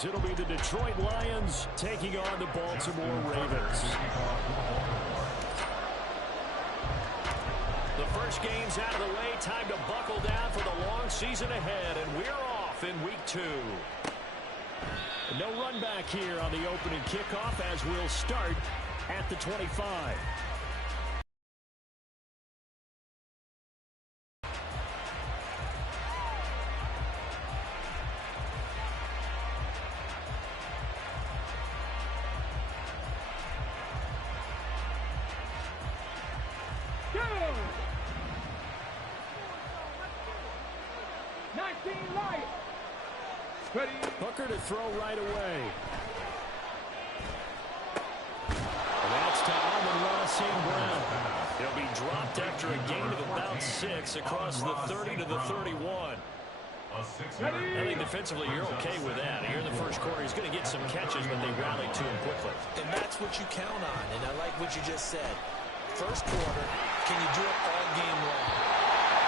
as it'll be the Detroit Lions taking on the Baltimore Ravens. The first game's out of the way. Time to buckle down for the long season ahead, and we're off in week 2. No run back here on the opening kickoff as we'll start at the 25. Hooker to throw right away. And that's to Amon-Ra St. Brown. He'll be dropped after a gain of about 6 across the 30 to the 31. I think defensively you're okay with that. Here in the first quarter, he's going to get some catches, but they rallied to him quickly. And that's what you count on, and I like what you just said. First quarter, can you do it all game long?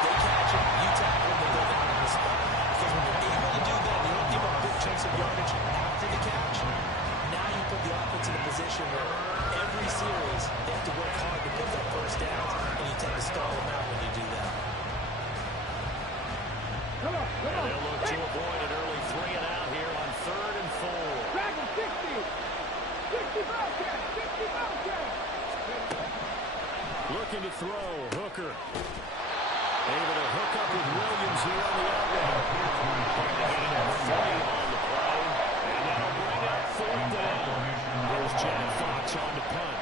They catch it, you tackle them, and they're down in the spot. Because when you're able to do that, you don't give up big chunks of yardage after the catch. Now you put the offense in a position where every series they have to work hard to pick up first downs, and you tend to stall them out when you do that. And they'll look to avoid an early 3 and out here on 3rd and 4. Dragon 60 Bobcats, 60 Bobcats. Looking to throw, Hooker. Able to hook up with Williams here on the outlet. On the play, and that'll bring up 4th down. There's Jack Fox on the punt.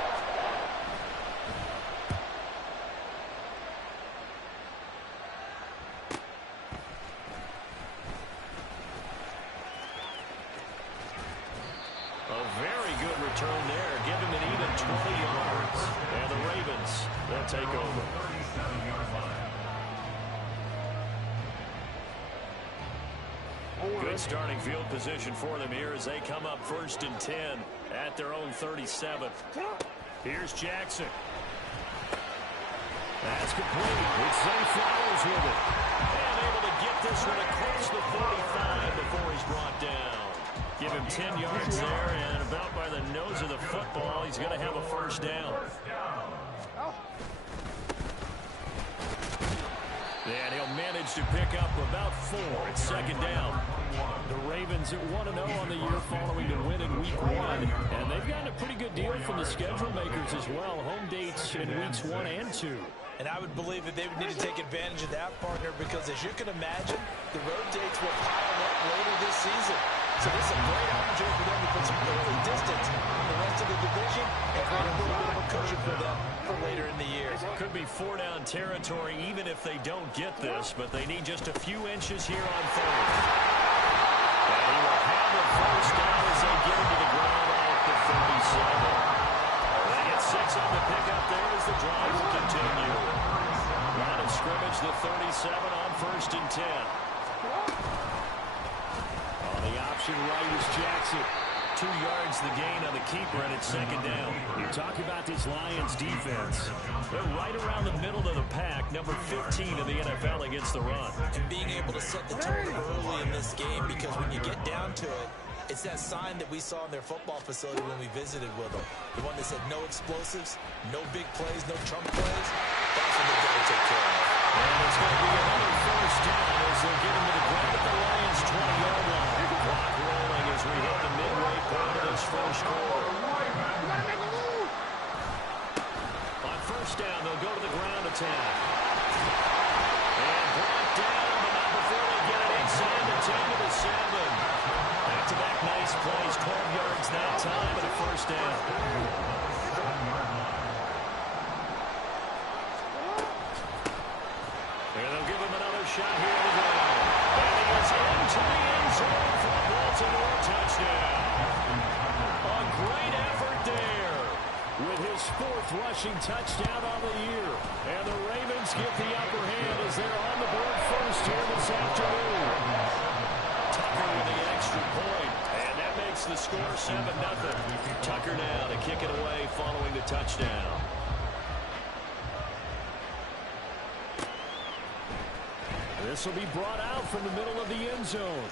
A very good return there. Give him an even 20 yards. And the Ravens, they'll take over. Good starting field position for them here as they come up 1st and 10 at their own 37. Here's Jackson. That's complete. It's Zay Flowers with it. And able to get this one across the 45 before he's brought down. Give him 10 yards there, and about by the nose of the football, he's going to have a first down. And he'll manage to pick up about 4 at 2nd down. The Ravens at 1-0 on the year following the win in week 1. And they've gotten a pretty good deal from the schedule makers as well. Home dates in weeks 1 and 2. And I would believe that they would need to take advantage of that, partner, because as you can imagine, the road dates will pile up later this season. So this is a great opportunity for them to put some early distance in the rest of the division and create a little bit of a cushion for them for later in the year. Could be 4-down territory even if they don't get this, but they need just a few inches here on 3rd. And he will have the first down as they get him to the ground at the 37. They get 6 on the pickup there as the drive will continue. Line of scrimmage, the 37 on 1st and 10. On the option right is Jackson. 2 yards the gain on the keeper, and it's 2nd down. You talk about this Lions defense. They're right around the middle of the pack, number 15 in the NFL against the run. And being able to set the tone early in this game, because when you get down to it, it's that sign that we saw in their football facility when we visited with them. The one that said no explosives, no big plays, no chunk plays. That's what they've got to take care of. And it's going to be another first down as they'll get him to the ground at the Lions' 20-yard line. Clock rolling as we hit the midway point of this first quarter. On 1st down, they'll go to the ground attack. And brought down, but not before they get it inside the 10 to the 7. Back-to-back nice plays, 12 yards that time, and a first down. And they'll give him another shot here on the ground. And he is into the end zone for a Baltimore touchdown. A great effort there with his 4th rushing touchdown on the year. And the Ravens get the upper hand as they're on the board first here this afternoon. Tucker with the extra point, and that makes the score 7-0. Tucker now to kick it away following the touchdown. This will be brought out from the middle of the end zone.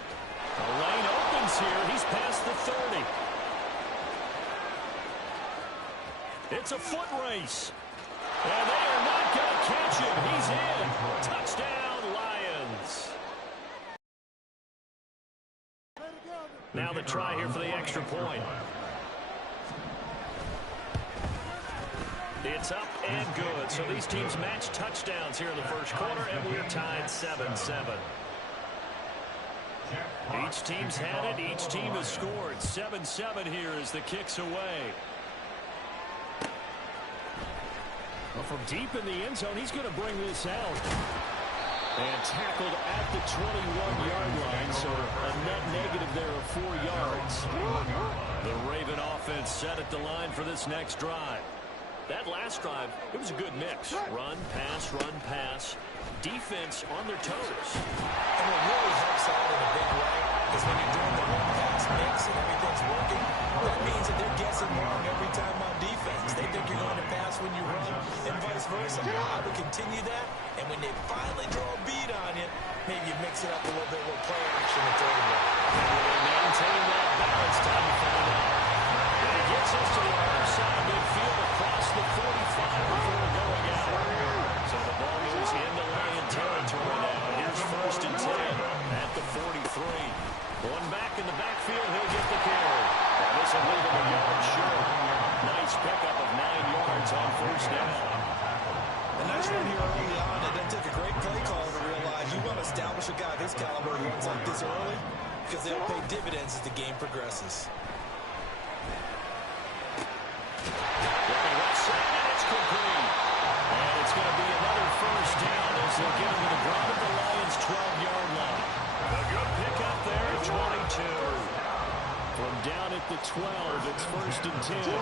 The lane opens here. He's passed It's a foot race. And they are not going to catch him. He's in. Touchdown, Lions. Now the try here for the extra point. It's up and good. So these teams match touchdowns here in the first quarter, and we're tied 7-7. Each team's had it. Each team has scored. 7-7 here as the kick's away. Well, from deep in the end zone, he's going to bring this out. And tackled at the 21-yard line, so a net negative there of 4 yards. The Raven offense set at the line for this next drive. That last drive, it was a good mix. Run, pass. Defense on their toes. And it really helps out in a big way, because when you're doing the run-pass mix and everything's working, that means that they're guessing wrong every time on defense. They think you're going to pass when you run, and vice versa. I would continue that, and when they finally draw a beat on you, maybe you mix it up a little bit with play action and throw the ball. Will they maintain that balance? Time to find out. And it gets us to the other side of midfield across the 45 before going out. So the ball moves into Lion territory now. Here's 1st and 10 at the 43. One back in the backfield, he'll get the carry. And this will leave him a yard short. Nice pickup of 9 yards on 1st down. A nice one here early on. It didn't take a great play call to realize you want to establish a guy this caliber who runs like this early, because they'll pay dividends as the game progresses. Looking left side, and it's complete. And it's going to be another 1st down as they'll get him to the ground at the Lions' 12-yard line. A good pickup there, 22. From down at the 12, it's 1st and 10.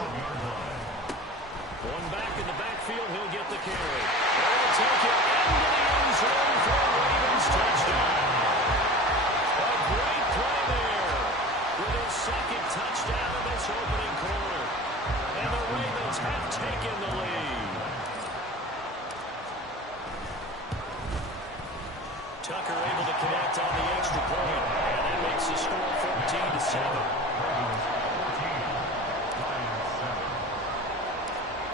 One back in the backfield, he'll get the carry. They'll take it into the end zone for a Ravens touchdown. A great play there with his 2nd touchdown in this opening quarter. And the Ravens have taken the lead. Tucker able to connect on the extra point, and that makes the score 14-7.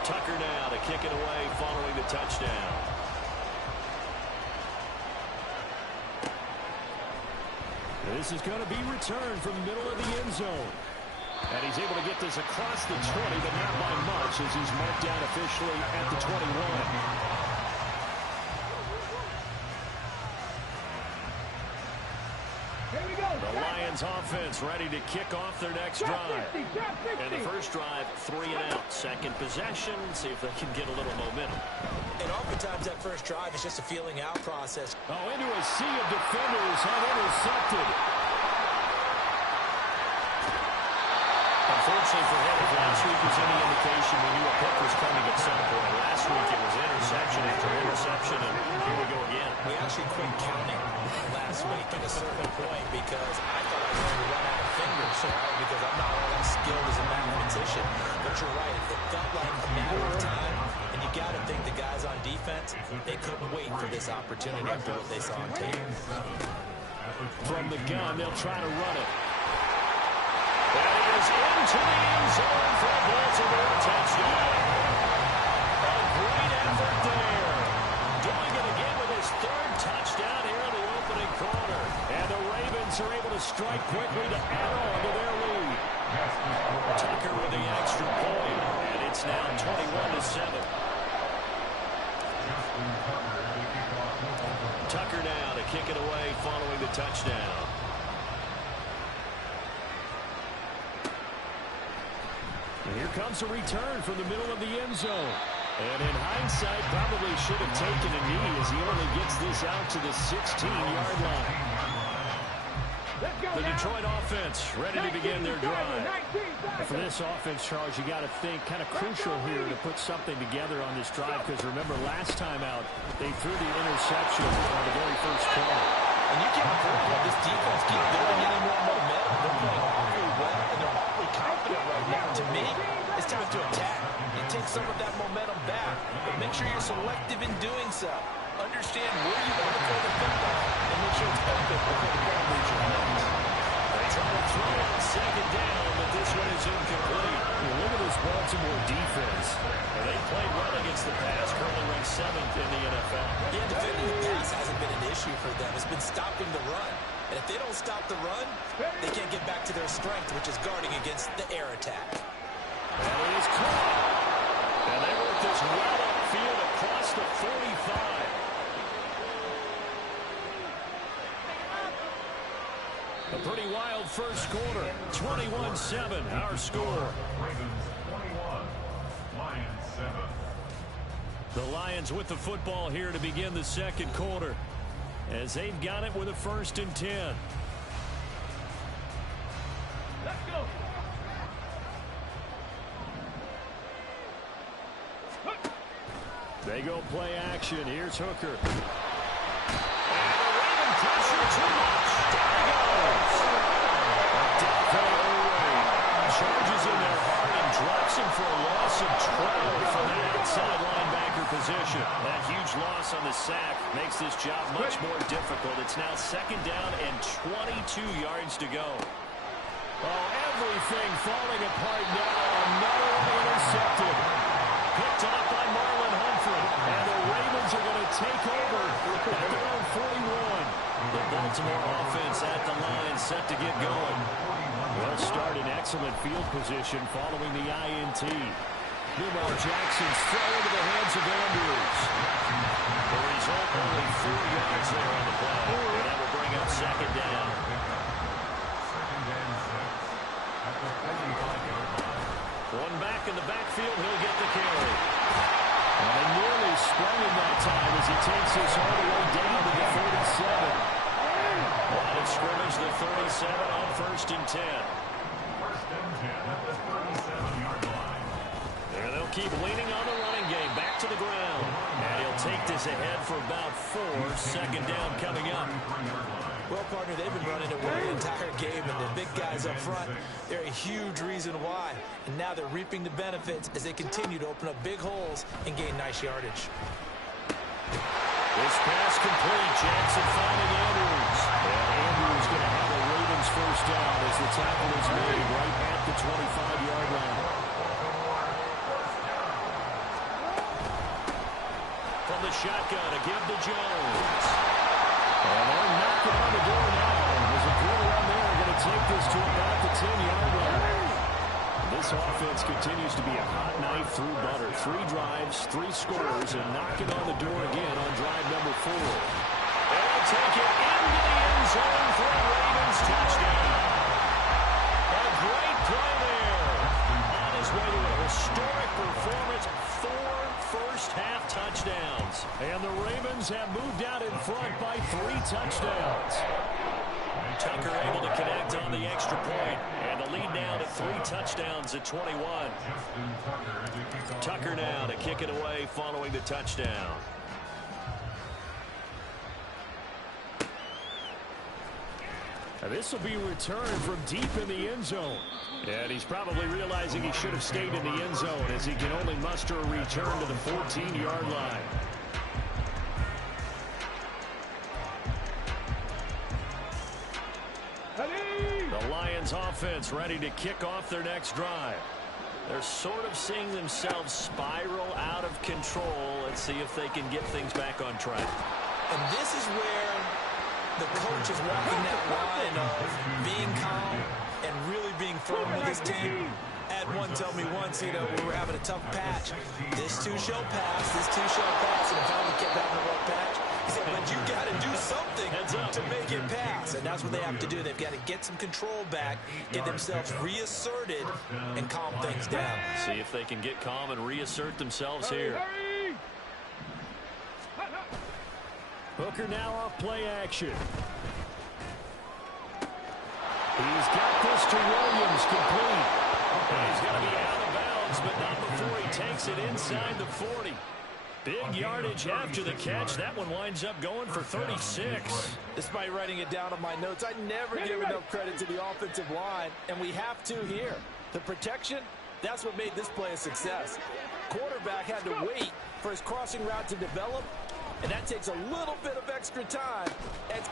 Tucker now to kick it away following the touchdown. This is going to be returned from the middle of the end zone. And he's able to get this across the 20, but not by much as he's marked down officially at the 21. The Lions offense ready to kick off their next drive. And the first drive, 3 and out. Second possession, see if they can get a little momentum. And oftentimes that first drive is just a feeling out process. Oh, into a sea of defenders, unintercepted. Unfortunately for him, if last week was any indication, we knew a pick was coming at some point. Last week it was interception after interception, and here we go again. We actually quit counting last week at a certain point because I thought I was going to run out of fingers, right? Because I'm not all that skilled as a mathematician. But you're right, it felt like a matter of time, and you got to think the guys on defense, they couldn't wait for this opportunity after what they saw on tape. From the gun, they'll try to run it. That is into the end zone for a Baltimore touchdown. A great effort there. Doing it again with his 3rd touchdown here in the opening quarter. And the Ravens are able to strike quickly to add on to their lead. Tucker with the extra point. And it's now 21-7. Tucker now to kick it away following the touchdown. And here comes a return from the middle of the end zone. And in hindsight, probably should have taken a knee as he only gets this out to the 16-yard line. The Detroit offense ready to begin their drive. And for this offense, Charles, you got to think kind of crucial here to put something together on this drive, because remember last time out, they threw the interception on the very first play. And you can't afford to let this defense keep building any more momentum. They're playing awfully well, and they're awfully confident right now. To me, it's time to attack. You take some of that momentum back, but make sure you're selective in doing so. Understand where you want to throw the football, and make sure it's open before the ball reaches your hands. They try to throw on 2nd down, but this one is incomplete. Look at this Baltimore defense. against the pass, currently ranked 7th in the NFL. Yeah, defending the pass hasn't been an issue for them. It's been stopping the run. And if they don't stop the run, they can't get back to their strength, which is guarding against the air attack. And it is caught. And they work this well upfield across the 45. A pretty wild first quarter. 21-7, our score. Ravens 21, Lions 7. The Lions with the football here to begin the second quarter, as they've got it with a 1st and 10. Let's go. They go play action. Here's Hooker. And the Raven pressure too much. Down he goes. Defe Oweh charges in there hard and drops him for a loss of 12 from the outside linebacker position. That huge loss on the sack makes this job much more difficult. It's now 2nd down and 22 yards to go. Oh, everything falling apart now. Another one intercepted. Picked off by Marlon Humphrey. And the Ravens are going to take over at their own 41. The Baltimore offense at the line set to get going. They'll start in excellent field position following the INT. Meanwhile, Jackson's throw into the hands of Andrews. The result, only 4 yards there on the play. And that will bring up 2nd down. One back in the backfield, he'll get the carry. And nearly sprung him that time as he takes this all the way down to the 47. Line of scrimmage, the 37 on 1st and 10. 1st and 10 at the 37-yard line. And they'll keep leaning on the running game, back to the ground. And he'll take this ahead for about 4. 2nd down coming up. Well, partner, they've been running it well the entire game, and the big guys up front, they're a huge reason why. And now they're reaping the benefits as they continue to open up big holes and gain nice yardage. This pass complete. Jackson finding Andrews. And Andrews going to have a Ravens 1st down as the tackle is made right at the 25-yard line. From the shotgun, a give to Jones. And they're knocking on the door now. There's a dribble on there. Going to take this to about the 10-yard line. This offense continues to be a hot knife through butter. 3 drives, 3 scores, and knocking on the door again on drive number 4. They'll take it into the end zone for a Ravens touchdown. A great play there. On his way to a historic performance, 4 first-half touchdowns. And the Ravens have moved out in front by 3 touchdowns. Tucker able to connect on the extra point. And the lead now to 3 touchdowns at 21. Tucker now to kick it away following the touchdown. This will be returned from deep in the end zone. And he's probably realizing he should have stayed in the end zone as he can only muster a return to the 14-yard line. The Lions offense ready to kick off their next drive. They're sort of seeing themselves spiral out of control. Let's see if they can get things back on track. And this is where the coach is walking that line of being calm and really being firm with his team. Had one tell me once, you know, we were having a tough patch. This too shall pass, this too shall pass. And if I only kept having a rough patch, he said, but you got to do something to make it pass. And that's what they have to do. They've got to get some control back, get themselves reasserted, and calm things down. See if they can get calm and reassert themselves here. Hooker now off play action. He's got this to Williams complete. He's going to be out of bounds, but not before he takes it inside the 40. Big yardage after the catch. That one winds up going for 36. Despite writing it down on my notes, I never give enough credit to the offensive line, and we have to here. The protection, that's what made this play a success. Quarterback had to wait for his crossing route to develop, and that takes a little bit of extra time. And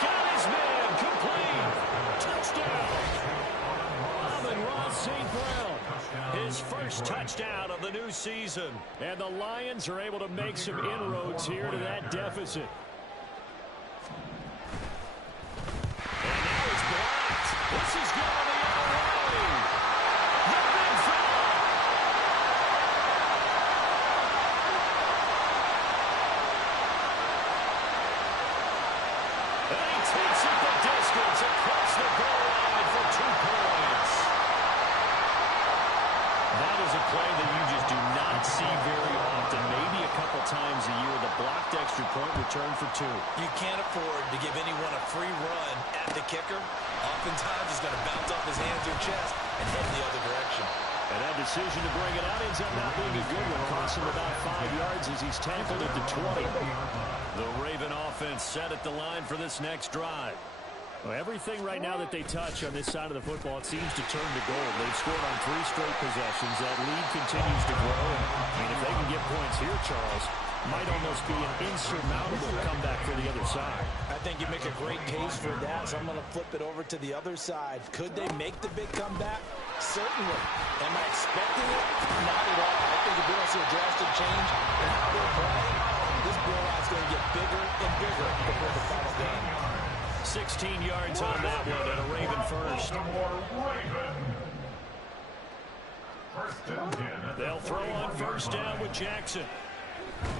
got his man complete. Touchdown. Amon-Ra St. Brown. His his first touchdown of the new season. And the Lions are able to make some inroads here to that deficit. And now it's blocked. This is going the other way. The big fella. And he takes it the distance across the goal line for 2 points. That is a play that you just do not see very often. Maybe a couple times a year, the blocked extra point return for 2. You can't afford to give anyone a free run at the kicker. Oftentimes, he's going to bounce off his hands or chest and head in the other direction. And that decision to bring it out ends up not being a good one. Costs him about 5 yards as he's tackled at the 20. The Raven offense set at the line for this next drive. Well, everything right now that they touch on this side of the football, it seems to turn to gold. They've scored on 3 straight possessions. That lead continues to grow. And if they can get points here, Charles, might almost be an insurmountable comeback for the other side. I think you make a great case for that, so I'm going to flip it over to the other side. Could they make the big comeback? Certainly. Am I expecting it? Not at all. I think if we don't see a drastic change in how they're playing, this blowout's going to get bigger and bigger before the final game. 16 yards on that one and a Raven first. They'll throw on first down with Jackson.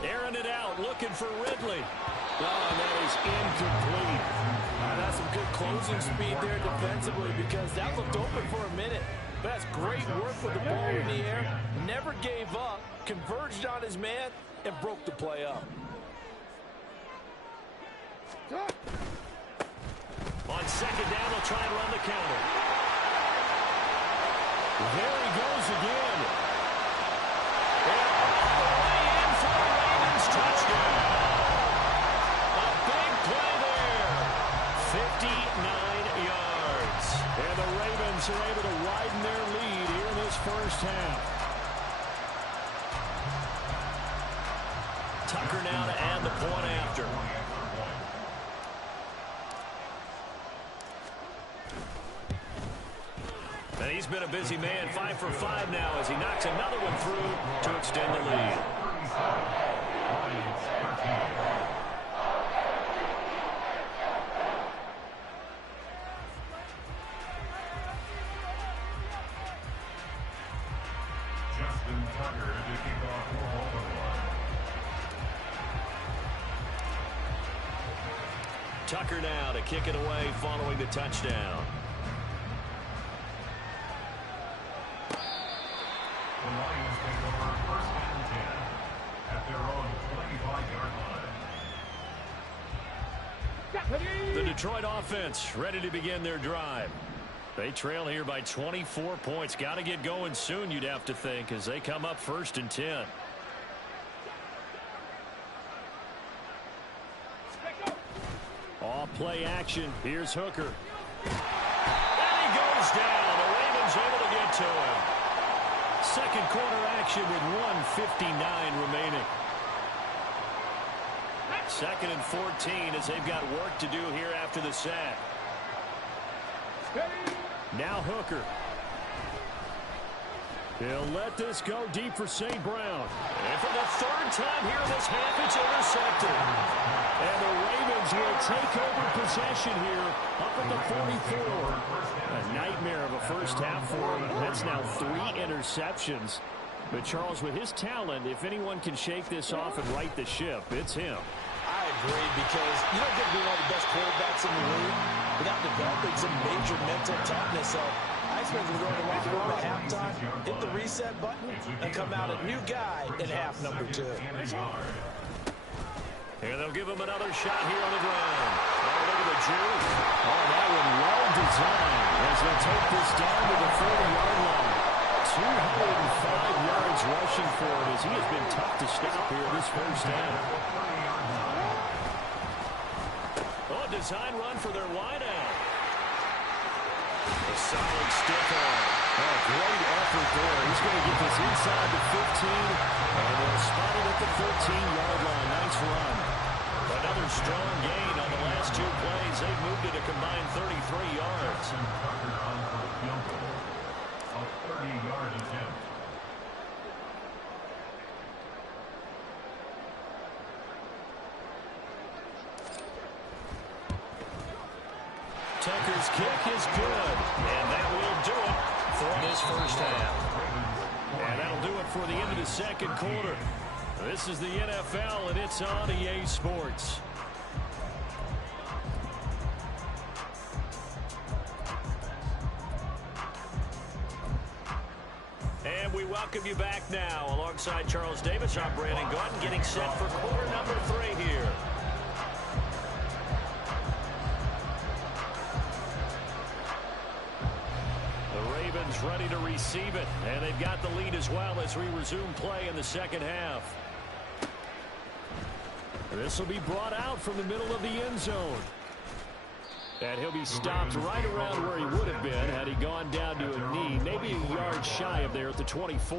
Airing it out, looking for Ridley. Oh, and that is incomplete. That's some good closing speed there defensively because that looked open for a minute. But that's great work with the ball in the air. Never gave up, converged on his man, and broke the play up. On second down, they'll try and run the counter. There he goes again. And all the way in for the Ravens touchdown. A big play there. 59 yards. And the Ravens are able to widen their lead here in this first half. Tucker now to add the point after. And he's been a busy man, 5 for 5 now as he knocks another one through to extend the lead. Justin Tucker to kick off for Baltimore. Tucker now to kick it away following the touchdown. The Lions take over first and 10 at their own 25-yard line. The Detroit offense ready to begin their drive. They trail here by 24 points. Got to get going soon, you'd have to think, as they come up first and 10. Off play action. Here's Hooker. And he goes down. The Ravens able to get to him. Second quarter action with 1:59 remaining. Second and 14 as they've got work to do here after the sack. Now Hooker. He'll let this go deep for St. Brown. And for the third time here in this half, it's intercepted. And the Ravens will take over possession here up at the 44. A nightmare of a first half for him. That's now 3 interceptions. But Charles, with his talent, if anyone can shake this off and right the ship, it's him. I agree because you don't get to be one of the best quarterbacks in the league without developing some major mental toughness. So I expect him to go in the locker room at halftime, hit the reset button, and come out a new guy in half number 2. And they'll give him another shot here on the ground. Oh, look at the juke. Oh, that one well designed as they take this down to the 40-yard line. 205 yards rushing for him as he has been tough to stop here this first half. Oh, a design run for their wideout. A solid stiff arm. Oh, great effort there. He's going to get this inside the 15, and they'll spot it at the 13-yard line. Nice run. Another strong gain on the last 2 plays. They've moved it a combined 33 yards. Tucker on for the field goal. A 30-yard attempt. Tucker's kick is good, and that will do it for this first half. And that'll do it for the end of the second quarter. This is the NFL, and it's on EA Sports. And we welcome you back now. Alongside Charles Davis, I'm Brandon Gaudin, getting set for quarter number 3 here. The Ravens ready to receive it, and they've got the lead as well as we resume play in the second half. This will be brought out from the middle of the end zone. And he'll be stopped right around where he would have been had he gone down to a knee, maybe a yard shy of there at the 24.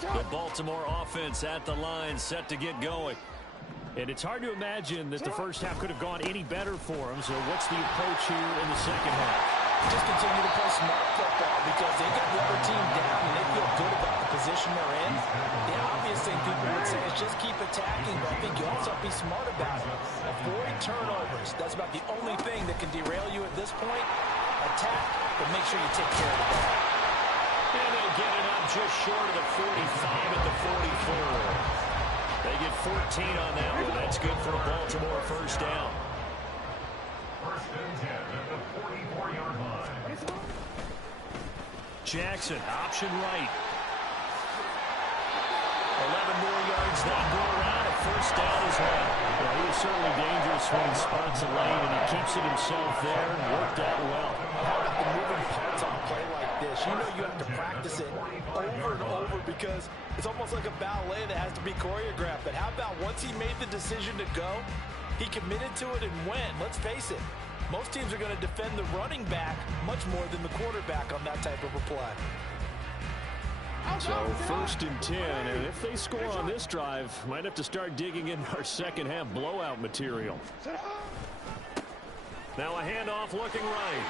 The Baltimore offense at the line, set to get going. And it's hard to imagine that the first half could have gone any better for him. So what's the approach here in the second half? Just continue to play smart football because they got the other team down and they feel good about the position they're in. The obvious thing people would say is just keep attacking, but I think you also have to be smart about it. Avoid turnovers. That's about the only thing that can derail you at this point. Attack, but make sure you take care of the ball. And they get it up just short of the 45 at the 44. They get 14 on that one. That's good for a Baltimore first down. First and 10 at the 44-yard line. Jackson, option right. 11 more yards, that go around. A first down as well. Well, he is certainly dangerous when he spots a lane, and he keeps it himself there and worked out well. How about the moving parts on a play like this? You know you have to practice it over and over because it's almost like a ballet that has to be choreographed. But how about once he made the decision to go, he committed to it and went. Let's face it, most teams are going to defend the running back much more than the quarterback on that type of a play. So first and 10, and if they score on this drive, might have to start digging in our second half blowout material. Now a handoff looking right.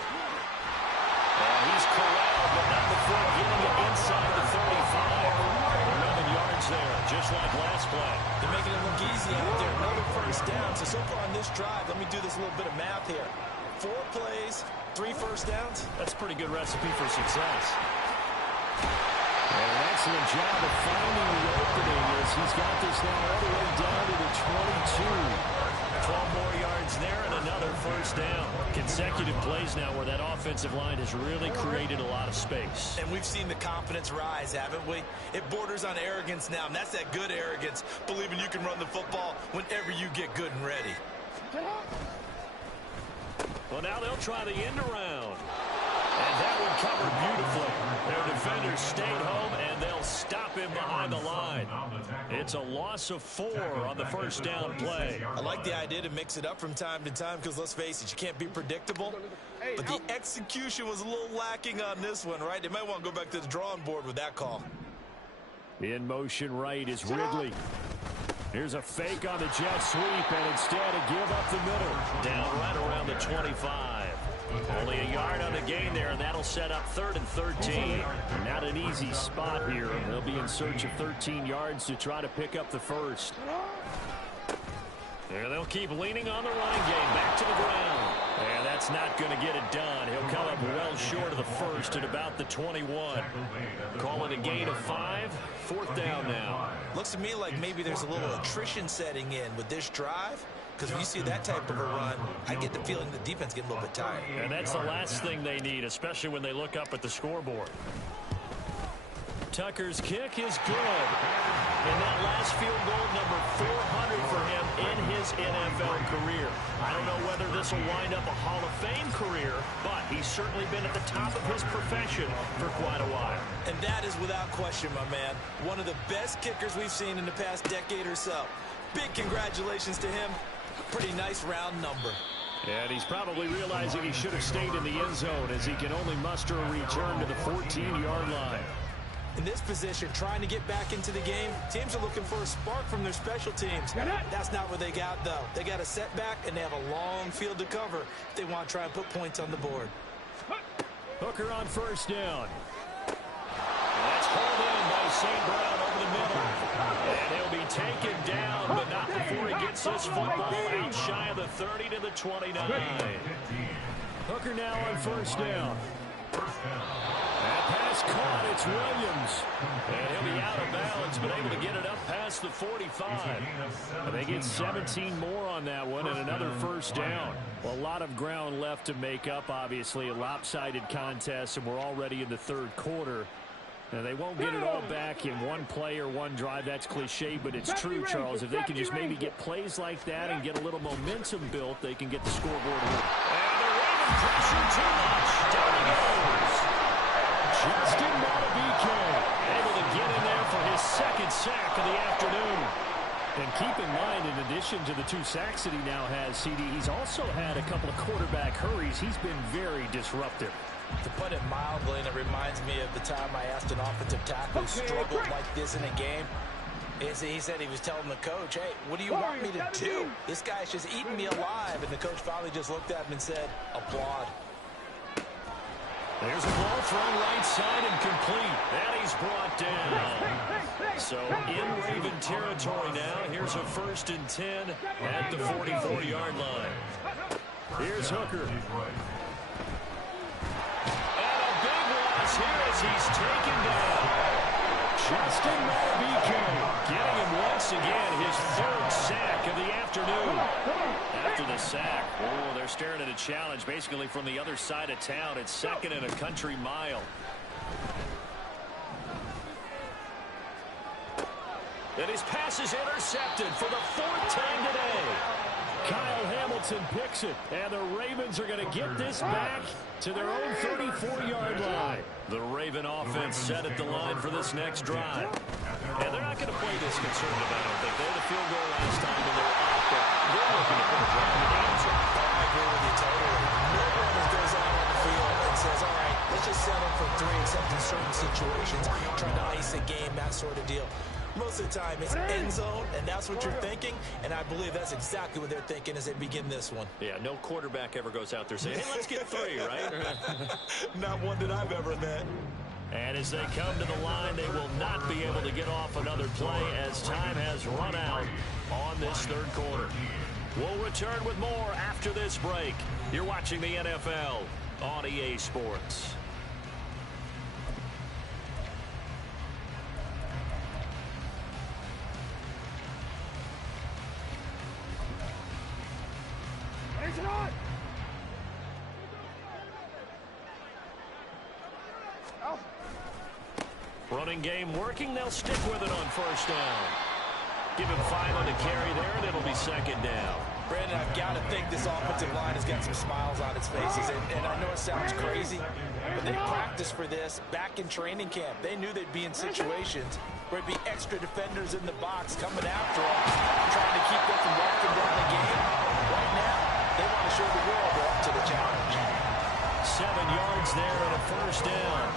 He's corralled, but not before getting it inside the 35. 11 yards there, just like last play. They're making it look easy out there. Another first down. So far on this drive, let me do this little bit of math here. 4 plays, 3 first downs. That's a pretty good recipe for success. And an excellent job of finding the opening as he's got this now all the way down to the 22. 12 more yards there and another first down. Consecutive plays now where that offensive line has really created a lot of space. And we've seen the confidence rise, haven't we? It borders on arrogance now, and that's that good arrogance, believing you can run the football whenever you get good and ready. Well, now they'll try the end around. And that one covered beautifully. Their defenders stayed home, and they'll stop him behind the line. It's a loss of 4 on the first down play. I like the idea to mix it up from time to time because, let's face it, you can't be predictable. But the execution was a little lacking on this one, right? They might want to go back to the drawing board with that call. In motion right is Ridley. Here's a fake on the jet sweep, and instead a give up the middle. Down right around the 25. Only a yard on the gain there, and that'll set up 3rd and 13. Not an easy spot here. They'll be in search of 13 yards to try to pick up the first. And they'll keep leaning on the running game. Back to the ground. And that's not going to get it done. He'll come up well short of the first at about the 21. Call it a gain of 5. 4th down now. Looks to me like maybe there's a little attrition setting in with this drive. Because when you see that type of a run, I get the feeling the defense getting a little bit tired. And that's the last thing they need, especially when they look up at the scoreboard. Tucker's kick is good. And that last field goal, number 400 for him in his NFL career. I don't know whether this will wind up a Hall of Fame career, but he's certainly been at the top of his profession for quite a while. And that is without question, my man. One of the best kickers we've seen in the past decade or so. Big congratulations to him. Pretty nice round number. And he's probably realizing he should have stayed in the end zone as he can only muster a return to the 14-yard line. In this position, trying to get back into the game, teams are looking for a spark from their special teams. That's not what they got, though. They got a setback, and they have a long field to cover if they want to try and put points on the board. Hooker on first down. That's hauled in by St. Brown over the middle. And He'll be taken down, but not before he gets this football out shy of the 30 to the 29. Hooker now on first down. That pass caught. It's Williams. And he'll be out of bounds, but able to get it up past the 45. They get 17 more on that one and another first down. Well, a lot of ground left to make up, obviously. A lopsided contest, and we're already in the third quarter. Now, they won't get it all back in one play or one drive. That's cliche, but it's true, Charles. If they can just maybe get plays like that and get a little momentum built, they can get the scoreboard. And the Raven pressure too much. Down he goes. Justin Madubuike able to get in there for his second sack of the afternoon. And keep in mind, in addition to the 2 sacks that he now has, CD, he's also had a couple of quarterback hurries. He's been very disruptive. To put it mildly, and it reminds me of the time I asked an offensive tackle who struggled like this in a game. He said he was telling the coach, hey, what do you want me to do? This guy's just eating me alive. And the coach finally just looked at him and said, applaud. There's a ball thrown right side and complete. And he's brought down. So in Raven territory now. Here's a 1st and 10 at the 44-yard line. Here's Hooker. Here as he's taken down. Justin Madubuike getting him once again his 3rd sack of the afternoon. After the sack, they're staring at a challenge basically from the other side of town. It's 2nd and a country mile. And his pass is intercepted for the 4th time today. Kyle Hamilton picks it, and the Ravens are going to get this back to their own 34-yard line. The Raven offense set at the line for this next drive. And they're not going to play this conservative, I don't think. They had a field goal last time, and they're up, but they're looking to put a drive in the end zone. I agree with you totally. No one goes out on the field and says, all right, let's just settle for 3, except in certain situations, trying to ice a game, that sort of deal. Most of the time, it's end zone, and that's what you're thinking, and I believe that's exactly what they're thinking as they begin this one. Yeah, no quarterback ever goes out there saying, hey, let's get 3, right? Not one that I've ever met. And as they come to the line, they will not be able to get off another play as time has run out on this 3rd quarter. We'll return with more after this break. You're watching the NFL on EA Sports. Running game working. They'll stick with it on first down. Give him 5 on the carry there, and it'll be 2nd down. Brandon, I've got to think this offensive line has got some smiles on its faces. And I know it sounds crazy, but they practiced for this back in training camp. They knew they'd be in situations where it'd be extra defenders in the box coming after them, trying to keep them from walking down the game. Right now, they want to show the world they're up to the challenge. 7 yards there and a first down.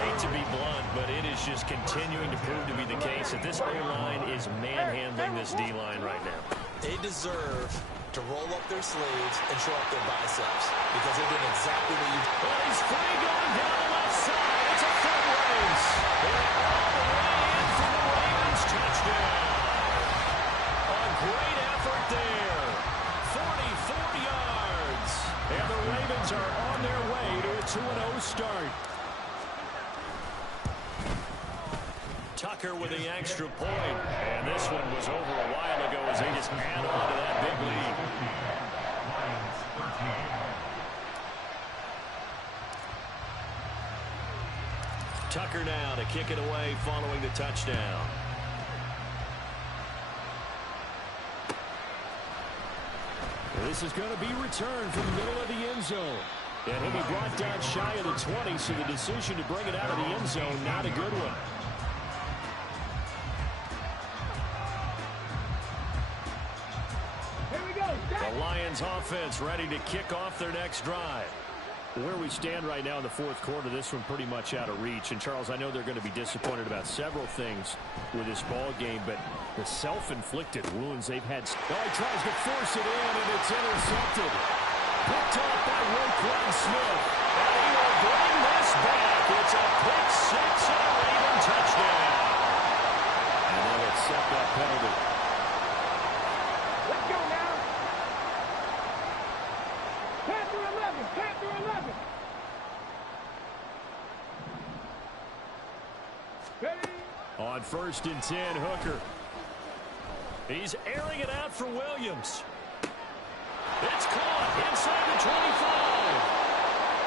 Hate to be blunt, but it is just continuing to prove to be the case that this O-line is manhandling this D-line right now. They deserve to roll up their sleeves and show up their biceps because they're doing exactly what you... Well, he's free going down the left side. It's a foot race. They're all the way in for the Ravens touchdown. A great effort there. 44 yards. And the Ravens are on their way to a 2-0 start. Tucker with the extra point. And this one was over a while ago as they just add on to that big lead. Tucker now to kick it away following the touchdown. This is going to be returned from the middle of the end zone. And he'll be brought down shy of the 20, so the decision to bring it out of the end zone, not a good one. The Lions offense ready to kick off their next drive. Where we stand right now in the 4th quarter, this one pretty much out of reach. And, Charles, I know they're going to be disappointed about several things with this ball game, but the self-inflicted wounds they've had. Oh, he tries to force it in, and it's intercepted. Picked off by Roquan Smith. And he will bring this back. It's a pick 6 and a Raven touchdown. I know it's accept that penalty. Let's go now. Panther 11. Panther 11. Ready? On 1st and 10, Hooker. He's airing it out for Williams. It's caught inside the 25.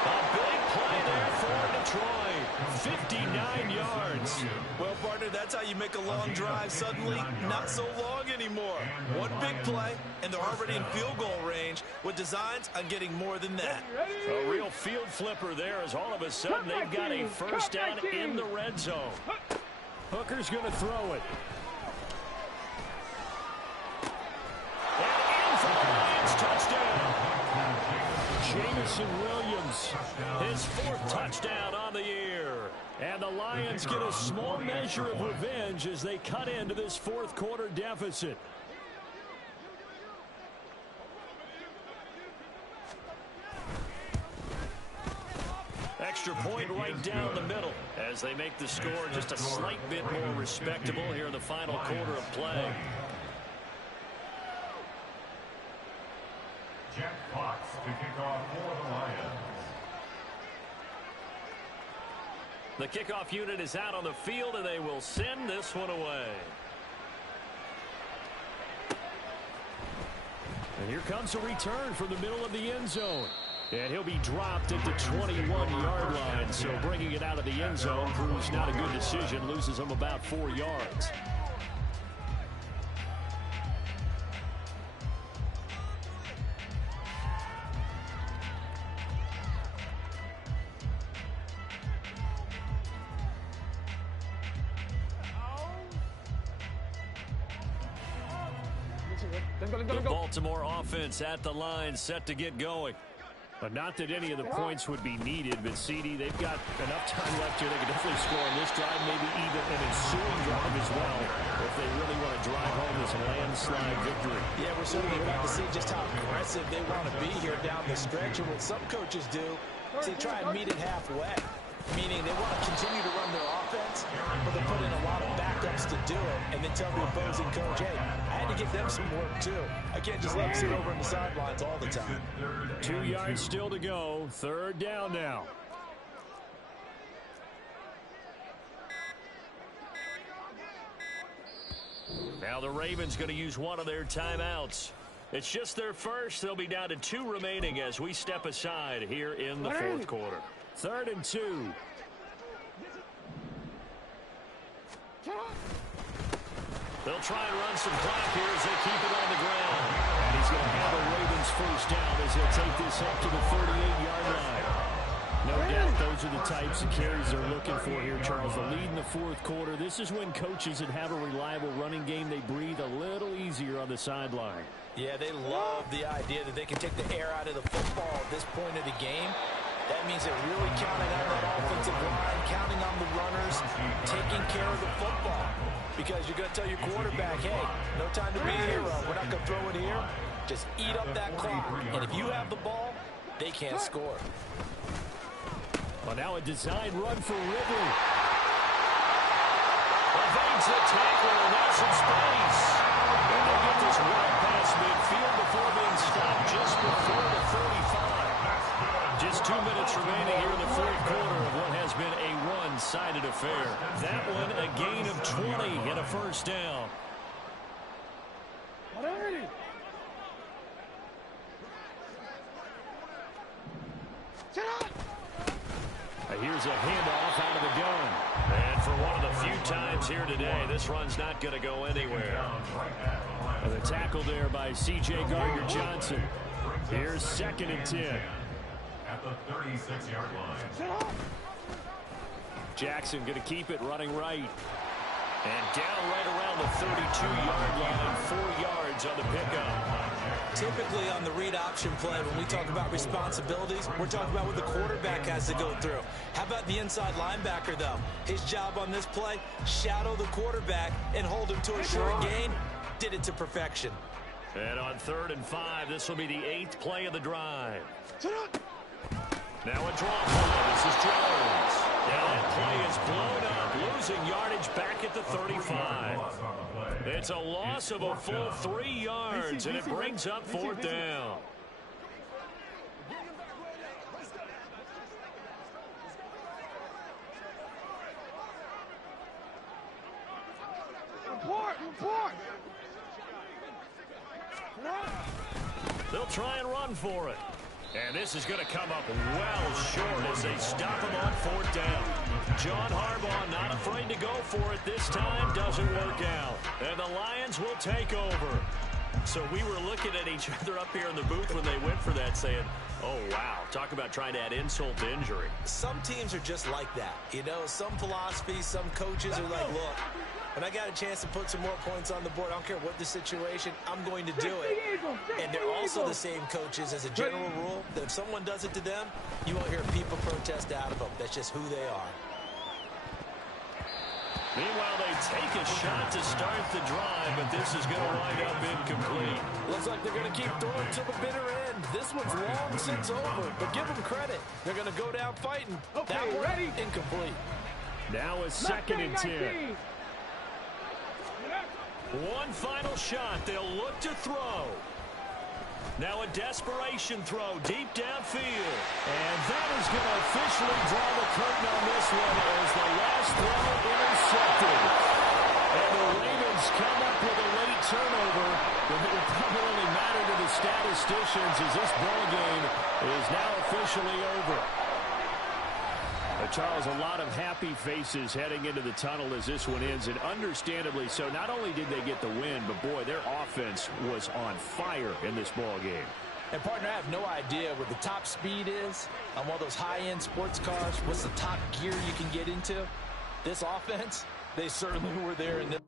A big play there for Detroit. 59 yards. Well, partner, that's how you make a long drive suddenly not so long anymore. One big play, and they're already in field goal range with designs on getting more than that. A real field flipper there as all of a sudden they've got a first down in the red zone. Hooker's going to throw it. And in for the Lions touchdown. Jamison Williams, his 4th touchdown on the year. And the Lions get a small measure of revenge as they cut into this 4th quarter deficit. Extra point right down the middle as they make the score just a slight bit more respectable here in the final quarter of play. Jack Fox to kick off for the Lions. The kickoff unit is out on the field, and they will send this one away. And here comes a return from the middle of the end zone. And he'll be dropped at the 21-yard line. So bringing it out of the end zone proves not a good decision. Loses him about 4 yards. The Baltimore offense at the line, set to get going. But not that any of the points would be needed, but CD, they've got enough time left here. They can definitely score on this drive, maybe even an ensuing drive as well, if they really want to drive home this landslide victory. Yeah, we're certainly about to see just how aggressive they want to be here down the stretch. And what some coaches do is they try and meet it halfway, meaning they want to continue to run their offense, but they put in a lot of backups to do it, and then tell the opposing coach, hey, I had to give them some work too. I can't just let them sit over on the sidelines all the time. 2 yards still to go. 3rd down now. Now the Ravens going to use one of their timeouts. It's just their first. They'll be down to 2 remaining as we step aside here in the 4th quarter. 3rd and 2. They'll try and run some clock here as they keep it on the ground. And he's going to have a Ravens first down as they'll take this up to the 38-yard line. No doubt those are the types of carries they're looking for here, Charles. The lead in the 4th quarter. This is when coaches that have a reliable running game, they breathe a little easier on the sideline. Yeah, they love the idea that they can take the air out of the football at this point of the game. That means they're really counting on that offensive line, counting on the runners, taking care of the football. Because you're going to tell your quarterback, hey, no time to be a hero. We're not going to throw it here. Just eat up that clock. And if you have the ball, they can't score. Well, now a design run for Ridley. Evades the tackle, and that's in space. And they get this right past midfield before being stopped just before the 35. Just 2 minutes remaining here in the 4th quarter of what has been a one-sided affair. That one a gain of 20 and a first down. Here's a handoff out of the gun. And for one of the few times here today, this run's not going to go anywhere. And the tackle there by C.J. Gardner-Johnson. Here's 2nd and 10. At the 36-yard line. Jackson going to keep it running right. And down right around the 32-yard line, 4 yards on the pickup. Typically on the read option play, when we talk about responsibilities, we're talking about what the quarterback has to go through. How about the inside linebacker, though? His job on this play, shadow the quarterback and hold him to a short gain. Did it to perfection. And on 3rd and 5, this will be the 8th play of the drive. Now a draw play. This is Jones. And that play is blown up losing yardage back at the 35. It's a loss of a full 3 yards, and it brings up 4th down. Report. They'll try and run for it. And this is going to come up well short as they stop him on 4th down. John Harbaugh not afraid to go for it this time. Doesn't work out. And the Lions will take over. So we were looking at each other up here in the booth when they went for that saying, oh, wow, talk about trying to add insult to injury. Some teams are just like that. You know, some philosophies, some coaches are like, look, when I got a chance to put some more points on the board, I don't care what the situation, I'm going to do it. And they're also the same coaches as a general rule that if someone does it to them, you won't hear people protest out of them. That's just who they are. Meanwhile, they take a shot to start the drive, but this is going to wind up incomplete. Looks like they're going to keep throwing to the bitter end. This one's long since over, but give them credit. They're going to go down fighting. Okay, that one, ready? incomplete. Now a 2nd and 10. One final shot. They'll look to throw. Now a desperation throw deep downfield. And that is going to officially draw the curtain on this one as the last throw intercepted. And the Ravens come up with a late turnover, but it will probably only matter to the statisticians as this ball game is now officially over. Charles, a lot of happy faces heading into the tunnel as this one ends, and understandably so. Not only did they get the win, but boy, their offense was on fire in this ball game. And, partner, I have no idea what the top speed is on one of those high-end sports cars. What's the top gear you can get into? This offense, they certainly were there in this.